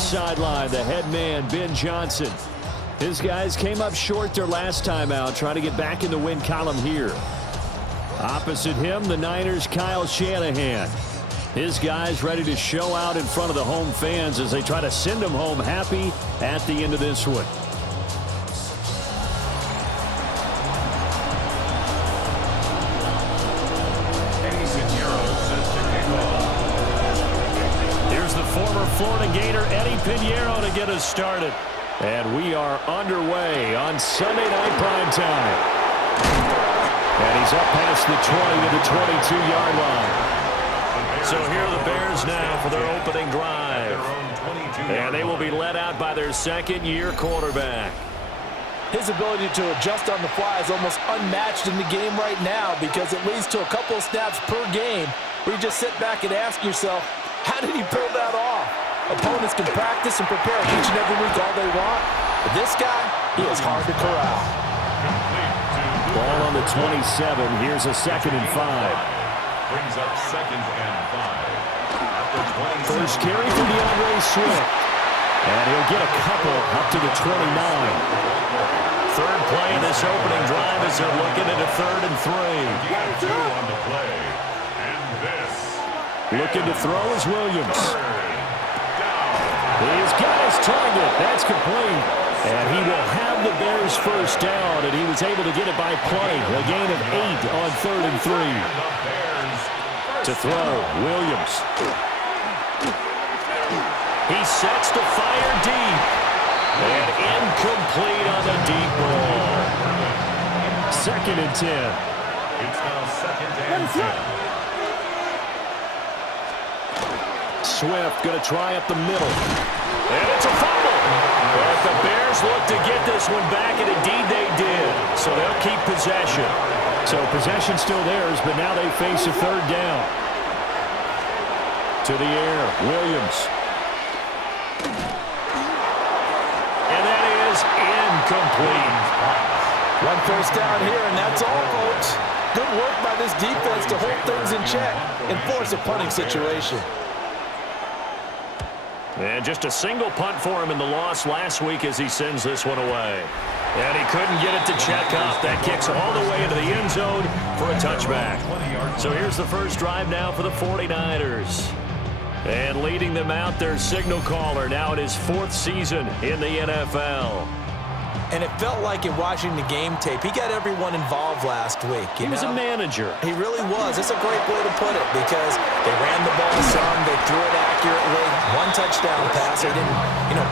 sideline, the head man, Ben Johnson. His guys came up short their last time out, trying to get back in the win column here. Opposite him, the Niners' Kyle Shanahan. His guys ready to show out in front of the home fans as they try to send them home happy at the end of this one. Here's the former Florida Gator Eddie Pinheiro to get us started. And we are underway on Sunday Night Primetime. And he's up past the 20 to the 22-yard line. So here are the Bears now for their opening drive. And they will be led out by their second-year quarterback. His ability to adjust on the fly is almost unmatched in the game right now because it leads to a couple of snaps per game where you just sit back and ask yourself, how did he pull that off? Opponents can practice and prepare each and every week all they want. But this guy, he is hard to corral. Ball on the 27. Here's a 2nd and 5. Brings up 2nd and 5. First carry for DeAndre Swift. And he'll get a couple up to the 29. Third play in this opening drive as they're looking at a 3rd and 3. On the play. And this. Looking to throw is Williams. He's got his target. That's complete. And he will have the Bears first down, and he was able to get it by play. A gain of 8 on 3rd and 3. To throw, Williams. He sets to fire deep. And incomplete on the deep ball. 2nd and 10. It's now 2nd and 10. Swift going to try up the middle. And it's a fumble. But the Bears look to get this one back, and indeed they did. So they'll keep possession. So possession still theirs, but now they face a 3rd down. To the air, Williams. And that is incomplete. One first down here, and that's all, folks. Good work by this defense to hold things in check and force a punting situation. And just a single punt for him in the loss last week as he sends this one away. And he couldn't get it to check up. That kicks all the way into the end zone for a touchback. So here's the first drive now for the 49ers. And leading them out, their signal caller now in his 4th season in the NFL. And it felt like in watching the game tape, he got everyone involved last week. He was a manager. He really was. It's a great way to put it because they ran the ball some, they threw it accurately. 1 touchdown pass. They didn't,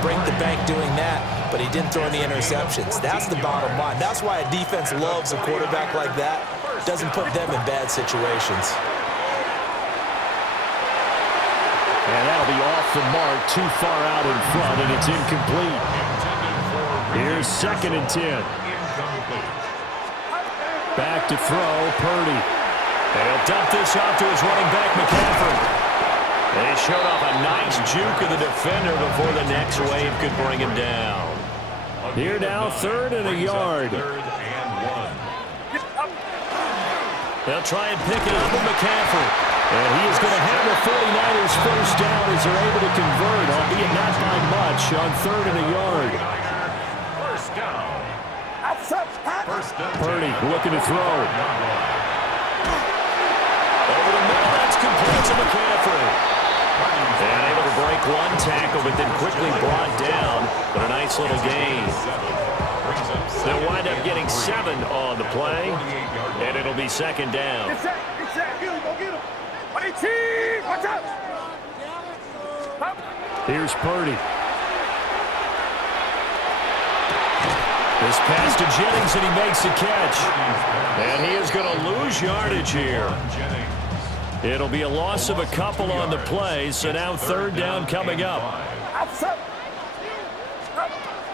break the bank doing that, but he didn't throw any interceptions. That's the bottom line. That's why a defense loves a quarterback like that. Doesn't put them in bad situations. And that'll be off the mark, too far out in front, and it's incomplete. Here's 2nd and 10. Back to throw, Purdy. They'll dump this off to his running back, McCaffrey. They showed off a nice juke of the defender before the next wave could bring him down. Here now, 3rd and a yard. They'll try and pick it up with McCaffrey. And he is going to have the 49ers first down as they're able to convert, albeit not by much, on 3rd and a yard. Purdy looking to throw. Over the middle, that's complete to McCaffrey. And able to break 1 tackle, but then quickly brought down. But a nice little gain. They'll wind up getting 7 on the play, and it'll be 2nd down. Here's Purdy. This pass to Jennings, and he makes the catch. And he is going to lose yardage here. It'll be a loss of a couple on the play, so now 3rd down coming up.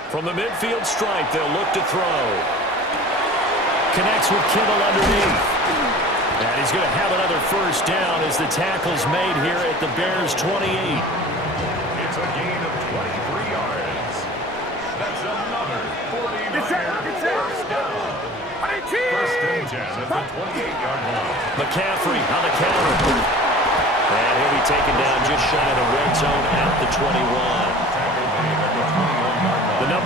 From the midfield stripe, they'll look to throw. Connects with Kittle underneath. And he's going to have another first down as the tackle's made here at the Bears' 28. It's a gain of 23 yards. That's another 49er first down. First and 10 at the 28-yard line. McCaffrey on the counter. And he'll be taken down just shy of the red zone at the 21.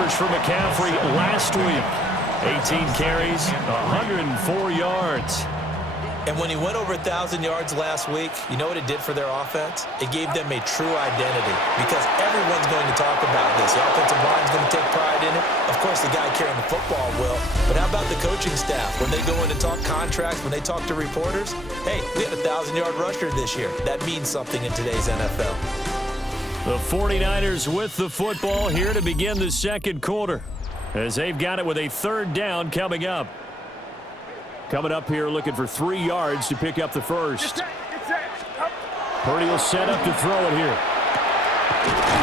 numbers for McCaffrey last week. 18 carries, 104 yards. And when he went over 1,000 yards last week, you know what it did for their offense? It gave them a true identity because everyone's going to talk about this. The offensive line's going to take pride in it. Of course, the guy carrying the football will. But how about the coaching staff? When they go in and talk contracts, when they talk to reporters, hey, we had a 1,000-yard rusher this year. That means something in today's NFL. The 49ers with the football here to begin the second quarter, as they've got it with a third down coming up. Coming up here looking for 3 yards to pick up the first. Purdy will set up to throw it here.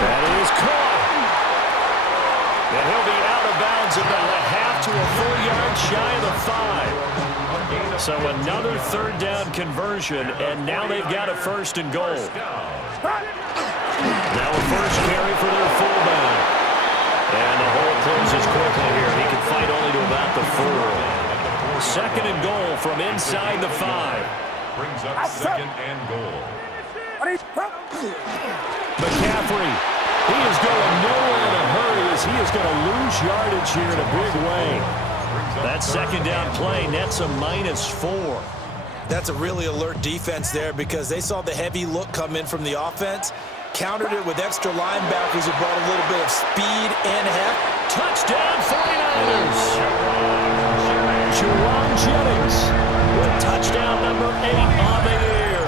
That is caught. And he'll be out of bounds about a half to a full yard shy of the 5. So another third down conversion, and now they've got a first and goal. Now a first carry for their fullback. And the hole closes quickly here. He can fight only to about the 4. Second and goal from inside the 5. Brings up second and goal. McCaffrey, he is going nowhere in a hurry as he is going to lose yardage here in a big way. That second down play nets a -4. That's a really alert defense there because they saw the heavy look come in from the offense, countered it with extra linebackers who brought a little bit of speed and heft. Touchdown 49ers! Jerome Jennings with touchdown number 8 on the year.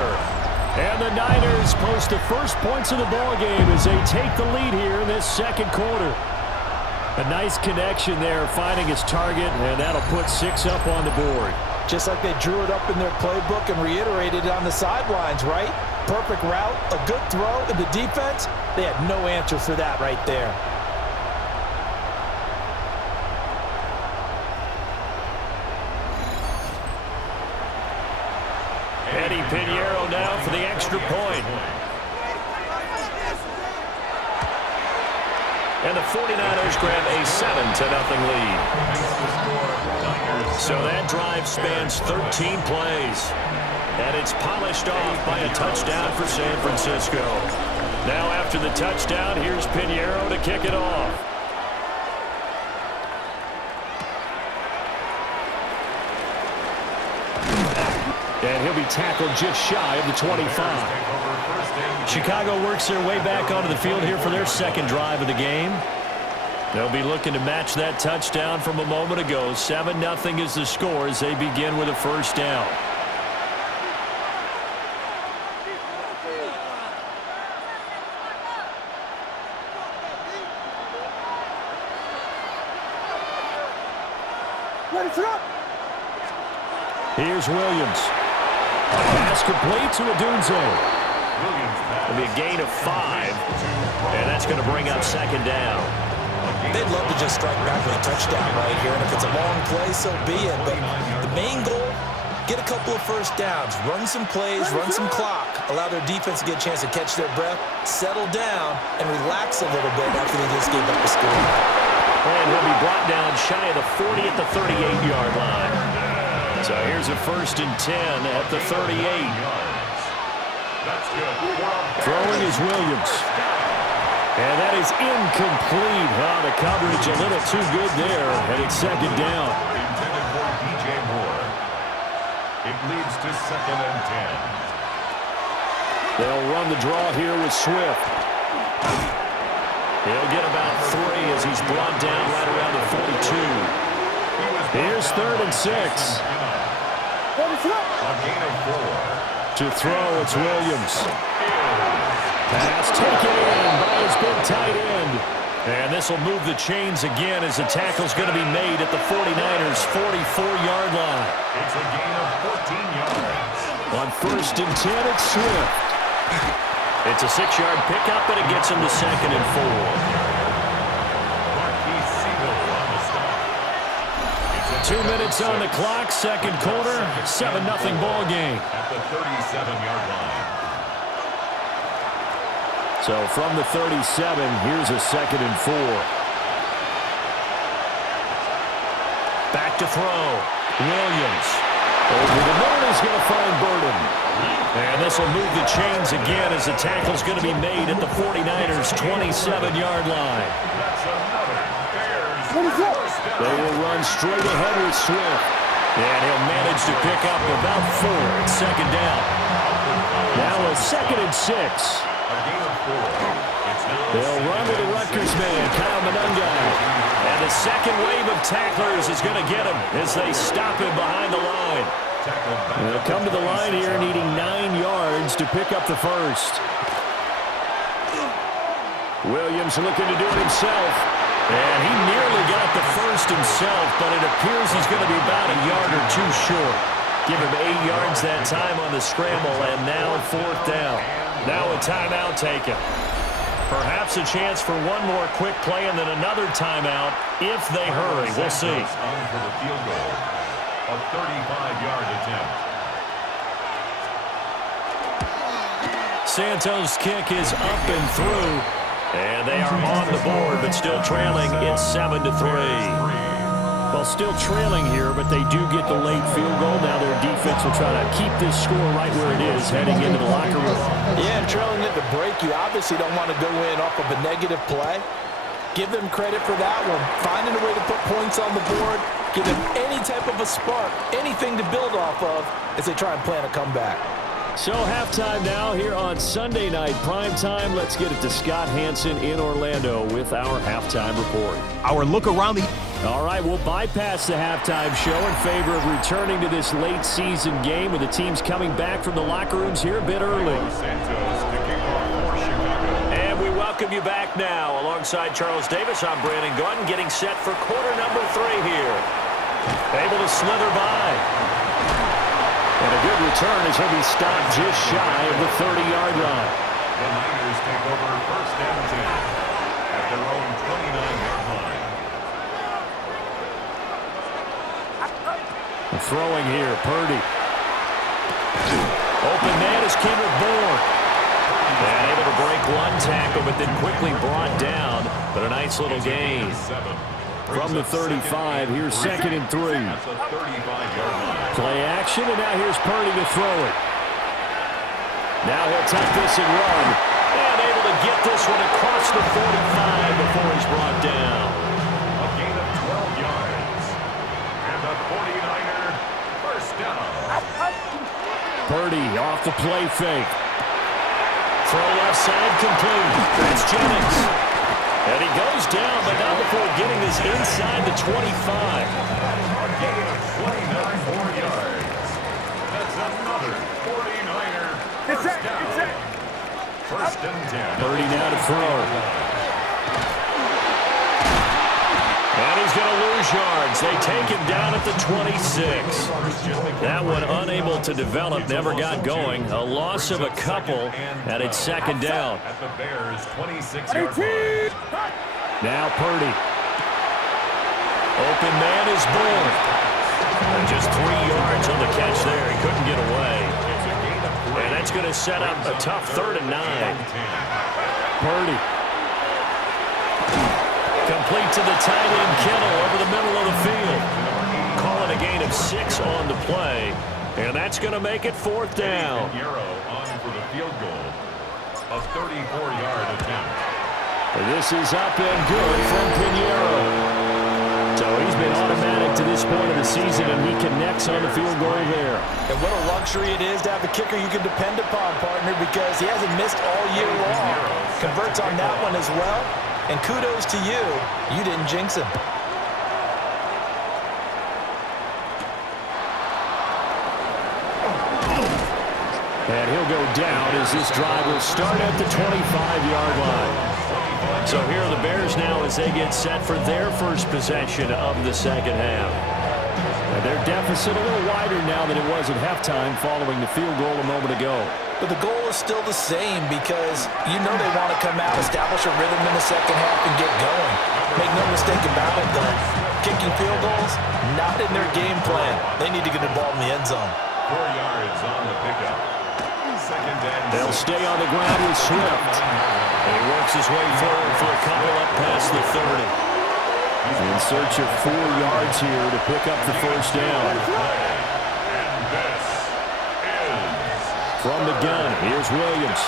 And the Niners post the first points of the ballgame as they take the lead here in this second quarter. A nice connection there, finding his target, and that'll put 6 up on the board. Just like they drew it up in their playbook and reiterated it on the sidelines, right? Perfect route, a good throw, and the defense, they had no answer for that right there. Eddie Pinheiro now for the extra point. And the 49ers grab a 7-0 lead. So that drive spans 13 plays. And it's polished off by a touchdown for San Francisco. Now after the touchdown, here's Pinheiro to kick it off. And he'll be tackled just shy of the 25. Chicago works their way back onto the field here for their second drive of the game. They'll be looking to match that touchdown from a moment ago. 7-0 is the score as they begin with a first down. Here's Williams. Pass complete to Odunze. It'll be a gain of 5, and that's going to bring up second down. They'd love to just strike back with a touchdown right here, and if it's a long play, so be it. But the main goal, get a couple of first downs, run some plays, run some clock, allow their defense to get a chance to catch their breath, settle down, and relax a little bit after they just gave up the score. And he'll be brought down shy of the 40 at the 38-yard line. So here's a first and 10 at the 38. Throwing is Williams. And that is incomplete. Oh, the coverage a little too good there. And it's second down. Intended for DJ Moore. It leads to second and 10. They'll run the draw here with Swift. He'll get about 3 as he's brought down right around the 42. Here's third and 6. A gain of 4. To throw, it's Williams. Pass taken in by his big tight end. And this will move the chains again as the tackle's going to be made at the 49ers' 44-yard line. It's a gain of 14 yards. On first and 10, it's Swift. It's a 6-yard pickup, and it gets him to second and 4. 2 minutes on the clock, second quarter, 7-0 ball game. At the 37-yard line. So from the 37, here's a second and 4. Back to throw. Williams. Over the middle is going to find Burden. And this will move the chains again as the tackle's going to be made at the 49ers' 27-yard line. That's another They will run straight ahead with Swift. And he'll manage to pick up about 4 at second down. Now a 2nd and 6. They'll run to the Rutgers man, Kyle Monungai. And the second wave of tacklers is going to get him as they stop him behind the line. They'll come to the line here needing 9 yards to pick up the first. Williams looking to do it himself. And he nearly got the first himself, but it appears he's going to be about a yard or 2 short. Give him 8 yards that time on the scramble, and now 4th down. Now a timeout taken. Perhaps a chance for one more quick play and then another timeout if they hurry. We'll see. For the field goal, a 35-yard attempt. Santos' kick is up and through, and they are on the board, but still trailing. It's 7-3. Well, still trailing here, but they do get the late field goal. Now their defense will try to keep this score right where it is heading into the locker room. Yeah, and trailing at the break, you obviously don't want to go in off of a negative play. Give them credit for that one. Finding a way to put points on the board, give them any type of a spark, anything to build off of as they try and plan a comeback. So halftime now here on Sunday night primetime. Let's get it to Scott Hansen in Orlando with our halftime report. Our look around the... All right, we'll bypass the halftime show in favor of returning to this late season game with the teams coming back from the locker rooms here a bit early. And we welcome you back now. Alongside Charles Davis, I'm Brandon Gunn, getting set for quarter number 3 here. Able to slither by. And a good return as he'll be stopped just shy of the 30-yard line. The Niners take over 1st and 10 at their own 29-yard line. Throwing here, Purdy. Open man is Kendrick Bourne. And able to break one tackle, but then quickly brought down. But a nice little gain. From the 35, here's 2nd and 3. Play action, and now here's Purdy to throw it. Now he'll tuck this and run. And able to get this one across the 45 before he's brought down. A gain of 12 yards. And the 49er first down. Purdy off the play fake. Throw left side complete. That's Jennings. And he goes down, but not before getting this inside the 25. A gain of 29 yards. That's another 49er first down. 1st and 10. Purdy now to throw. And he's going to lose yards. They take him down at the 26. That one unable to develop, never got going. A loss of a couple, and it's 2nd down. At the Bears' 26-yard line. Now Purdy. Open man is Bourne. And just 3 yards on the catch there. He couldn't get away. And that's going to set up a tough 3rd and 9. Purdy. Complete to the tight end Kittle over the middle of the field. Calling a gain of 6 on the play. And that's going to make it 4th down. On for the field goal. A 34-yard attempt. This is up and good from Pinheiro. So he's been automatic to this point of the season, and he connects on the field goal there. And what a luxury it is to have a kicker you can depend upon, partner, because he hasn't missed all year long. Converts on that one as well. And kudos to you. You didn't jinx him. And he'll go down as this drive will start at the 25-yard line. So here are the Bears now as they get set for their first possession of the 2nd half. And their deficit a little wider now than it was at halftime following the field goal a moment ago. But the goal is still the same because you know they want to come out, establish a rhythm in the 2nd half, and get going. Make no mistake about it, though. Kicking field goals, not in their game plan. They need to get the ball in the end zone. 4 yards on the pickup. 2nd and They'll stay on the ground with Swift. And he works his way forward for a couple up past the 30. In search of 4 yards here to pick up the first down. And this is From the gun, here's Williams.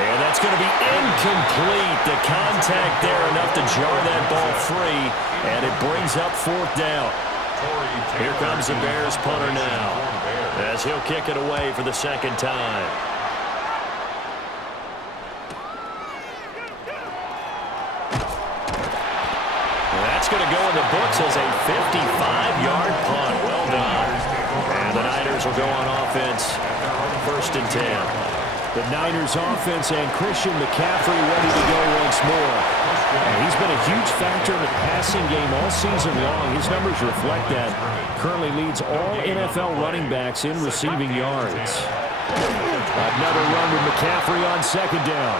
And And that's going to be incomplete. The contact there enough to jar that ball free, and it brings up fourth down. Here comes the Bears punter now, as he'll kick it away for the second time. That's going to go in the books as a 55-yard punt. Well done. And the Niners will go on offense, 1st and 10. The Niners offense and Christian McCaffrey ready to go once more. And he's been a huge factor in the passing game all season long. His numbers reflect that. Currently leads all NFL running backs in receiving yards. Another run with McCaffrey on 2nd down.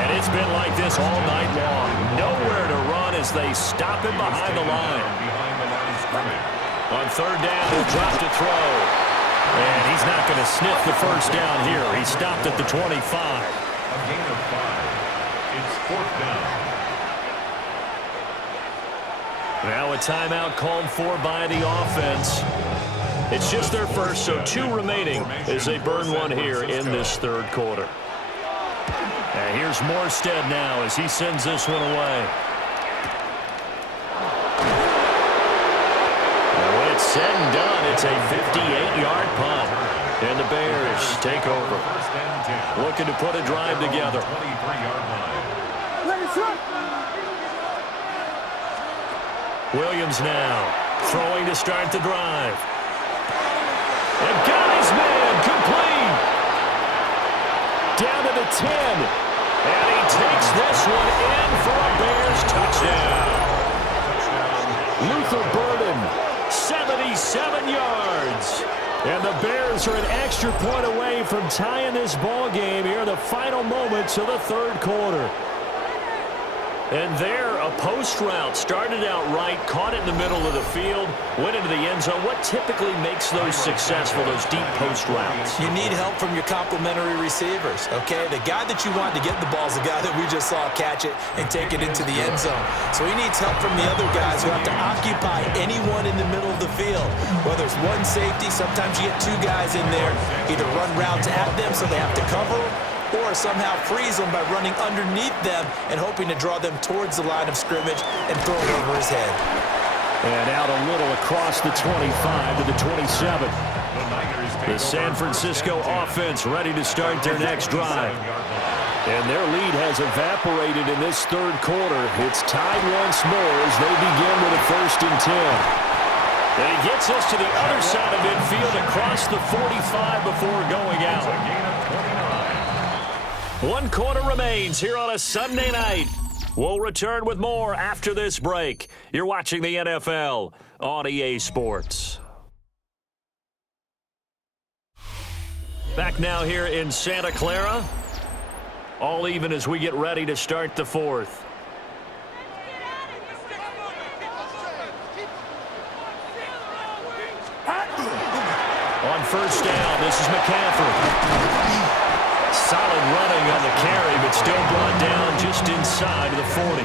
And it's been like this all night long. Nowhere to run as they stop him behind the line. On 3rd down, he'll drop to throw. And he's not going to sniff the first down here. He stopped at the 25. A gain of 5. It's 4th down. Now a timeout called for by the offense. It's just their first, so 2 remaining as they burn one here in this 3rd quarter. And here's Morstead now as he sends this one away. Said and done. It's a 58-yard punt. And the Bears take over. Looking to put a drive together. Williams now throwing to start the drive. And got his man complete. Down to the 10. And he takes this one in for a Bears touchdown. Luther Burden. 77 yards. And the Bears are an extra point away from tying this ball game here in the final moments of the 3rd quarter. And there, a post route started out right, caught it in the middle of the field, went into the end zone. What typically makes those successful, those deep post routes? You need help from your complementary receivers, okay? The guy that you want to get the ball is the guy that we just saw catch it and take it into the end zone. So he needs help from the other guys who have to occupy anyone in the middle of the field. Whether it's one safety, sometimes you get 2 guys in there, either run routes at them so they have to cover them, or somehow freeze them by running underneath them and hoping to draw them towards the line of scrimmage and throw it over his head. And out a little across the 25 to the 27. The San Francisco offense ready to start their next drive. And their lead has evaporated in this 3rd quarter. It's tied once more as they begin with a 1st and 10. And he gets us to the other side of midfield across the 45 before going out. 1 quarter remains here on a Sunday night. We'll return with more after this break. You're watching the NFL on EA Sports. Back now here in Santa Clara. All even as we get ready to start the 4th. On 1st down, this is McCaffrey. Solid running on the carry, but still brought down just inside of the 40.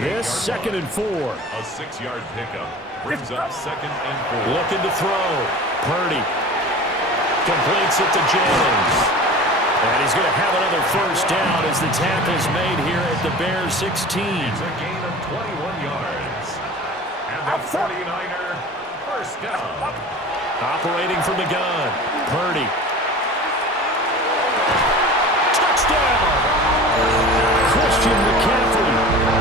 This 2nd and 4. A 6-yard pickup brings up 2nd and 4. Looking to throw. Purdy completes it to James. And he's going to have another 1st down as the tackle's made here at the Bears 16. It's a gain of 21 yards. And the 49er 1st down. Operating from the gun. Purdy. Christian McCaffrey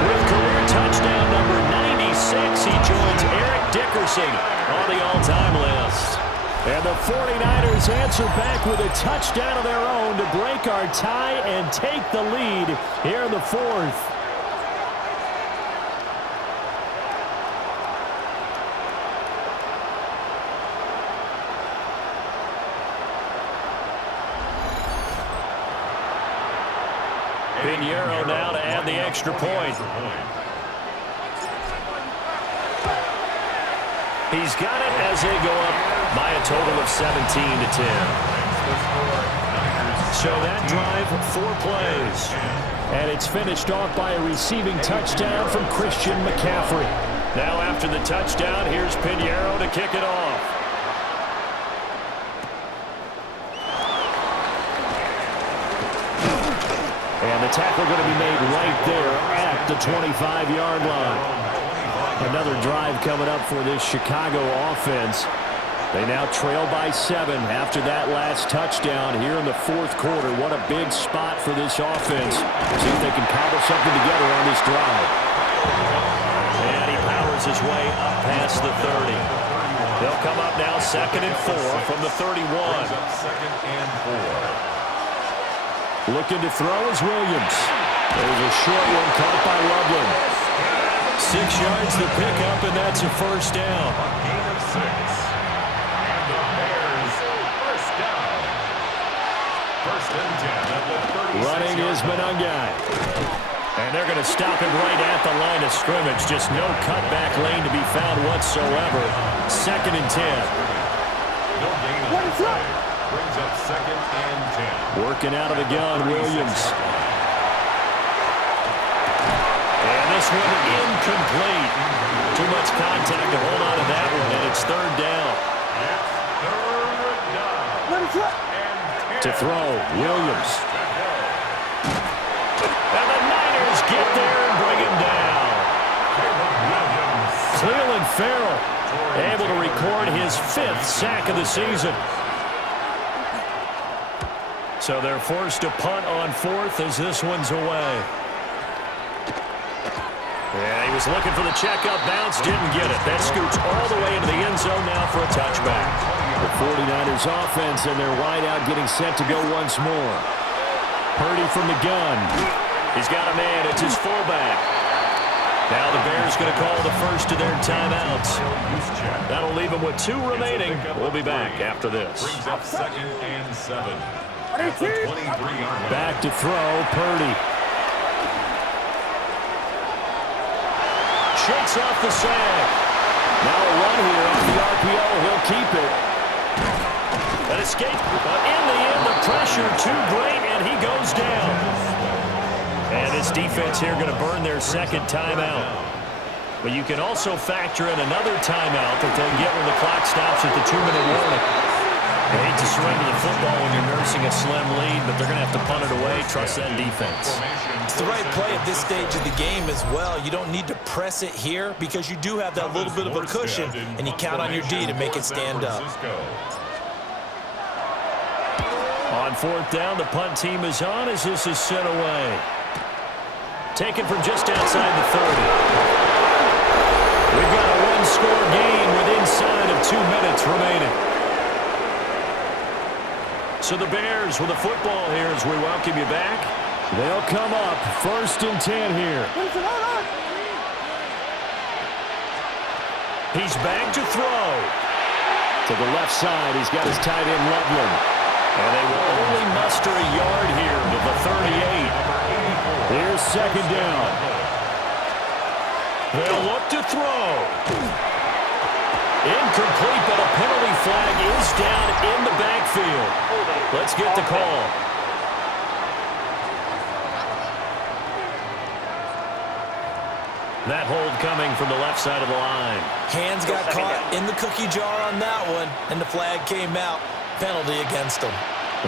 with career touchdown number 96. He joins Eric Dickerson on the all-time list. And the 49ers answer back with a touchdown of their own to break our tie and take the lead here in the 4th. Pinheiro now to add the extra point. He's got it as they go up by a total of 17 to 10. So that drive, 4 plays. And it's finished off by a receiving touchdown from Christian McCaffrey. Now after the touchdown, here's Pinheiro to kick it off. And the tackle going to be made right there at the 25-yard line. Another drive coming up for this Chicago offense. They now trail by 7 after that last touchdown here in the fourth quarter. What a big spot for this offense. See if they can cobble something together on this drive. And he powers his way up past the 30. They'll come up now 2nd and 4 from the 31. Second and 4. Looking to throw is Williams. There's a short one caught by Loveland. 6 yards to pick up, and that's a first down. A gain of 6. And the Bears first down. First and 10 at the 36. Running is Monangai. And they're going to stop him right at the line of scrimmage. Just no cutback lane to be found whatsoever. 2nd and 10. No gain on the play. Brings up 2nd and 10. Working out of the gun, Williams. And this one incomplete. Too much contact to hold on to that one, and it's 3rd down. It's 3rd down. To throw, Williams. And the Niners get there and bring him down. Cleveland Farrell able to record his 5th sack of the season. So they're forced to punt on 4th as this one's away. Yeah, he was looking for the checkup bounce, didn't get it. That scoots all the way into the end zone now for a touchback. The 49ers offense and their wideout getting set to go once more. Purdy from the gun. He's got a man. It's his fullback. Now the Bears going to call the first of their timeouts. That'll leave them with 2 remaining. We'll be back after this. Brings up 2nd and 7. At the 23-yard line. Back to throw, Purdy. Shakes off the sack. Now a run here off the RPO. He'll keep it. An escape. But in the end, the pressure too great, and he goes down. And this defense here going to burn their 2nd timeout. But you can also factor in another timeout that they'll get when the clock stops at the 2-minute warning. I hate to surrender the football when you're nursing a slim lead, but they're going to have to punt it away. Trust that defense. It's the right play at this stage of the game as well. You don't need to press it here because you do have that little bit of a cushion, and you count on your D to make it stand up. On 4th down, the punt team is on as this is sent away. Taken from just outside the 30. We've got a 1-score game with inside of 2 minutes remaining. So the Bears with the football here as we welcome you back. They'll come up 1st and 10 here. He's back to throw. To the left side, he's got his tight end Loveland. And they will only muster a yard here to the 38. Here's 2nd down. They'll look to throw. Incomplete, but a penalty flag is down in the backfield. Let's get the call. That hold coming from the left side of the line. Hands got caught in the cookie jar on that one, and the flag came out. Penalty against them.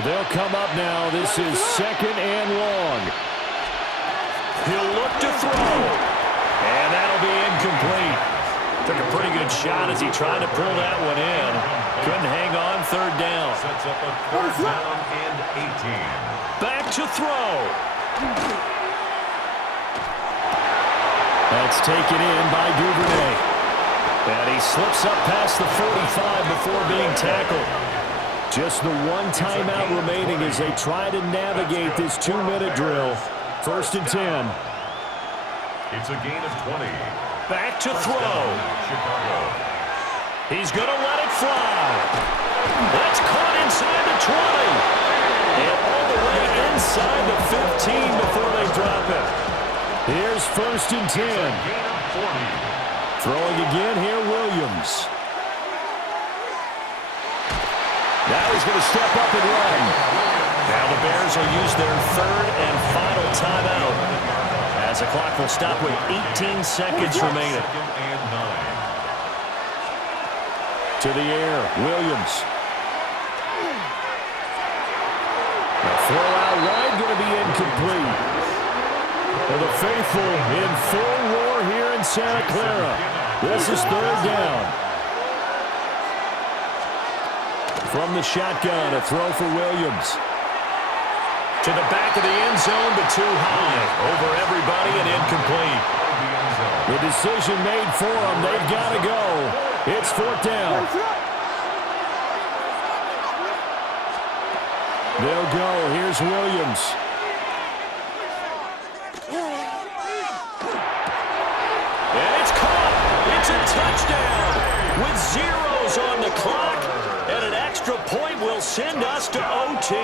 They'll come up now. This is 2nd and long. He'll look to throw. And that'll be incomplete. Took a pretty good shot as he tried to pull that one in. Couldn't hang on. 3rd down. Sets up a 3rd down and 18. Back to throw. That's taken in by Duvernay. And he slips up past the 45 before being tackled. Just the 1 timeout remaining as they try to navigate this 2-minute drill. 1st and 10. It's a gain of 20. Back to throw. Chicago. He's going to let it fly. That's caught inside the 20. And all the way inside the 15 before they drop it. Here's 1st and 10. Gain of 40. Throwing again here, Williams. Now he's going to step up and run. Now the Bears will use their 3rd and final timeout as the clock will stop with 18 seconds remaining. 2nd and 9. To the air, Williams. Now Throw out wide, going to be incomplete. Well, the faithful in full roar here in Santa Clara. This is third down. From the shotgun, a throw for Williams. To the back of the end zone, but too high. Over everybody and incomplete. The decision made for them. They've got to go. It's fourth down. They'll go. Here's Williams. And it's caught. It's a touchdown with zeros on the clock. And an extra point will send us to OT.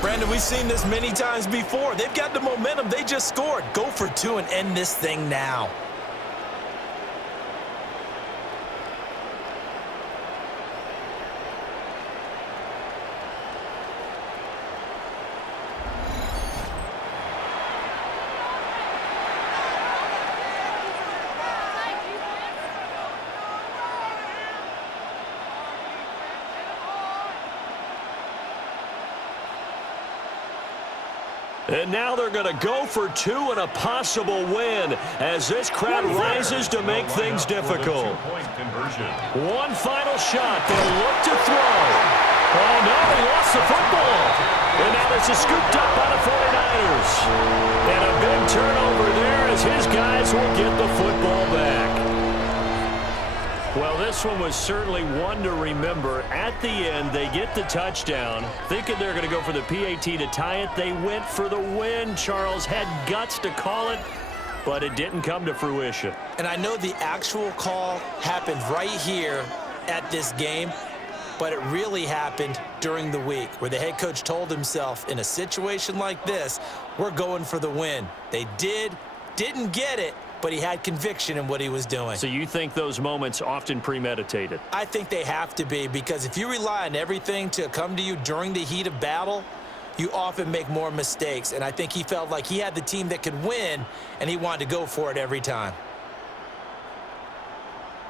Brandon, we've seen this many times before. They've got the momentum. They just scored. Go for two and end this thing now. And now they're going to go for two and a possible win as this crowd rises to make things difficult. One final shot. They'll look to throw. Oh, no, he lost the football. And now this is scooped up by the 49ers. And a big turnover there as his guys will get the football back. Well, this one was certainly one to remember. At the end, they get the touchdown. Thinking they're going to go for the PAT to tie it. They went for the win. Charles had guts to call it, but it didn't come to fruition. And I know the actual call happened right here at this game, but it really happened during the week where the head coach told himself, in a situation like this, we're going for the win. They didn't get it, but he had conviction in what he was doing. So you think those moments often premeditated? I think they have to be, because if you rely on everything to come to you during the heat of battle, you often make more mistakes. And I think he felt like he had the team that could win, and he wanted to go for it every time.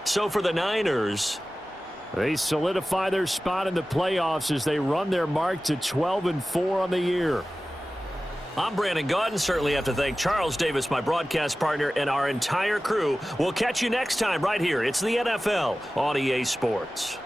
So for the Niners, they solidify their spot in the playoffs as they run their mark to 12-4 on the year. I'm Brandon Gaudin. Certainly have to thank Charles Davis, my broadcast partner, and our entire crew. We'll catch you next time right here. It's the NFL on EA Sports.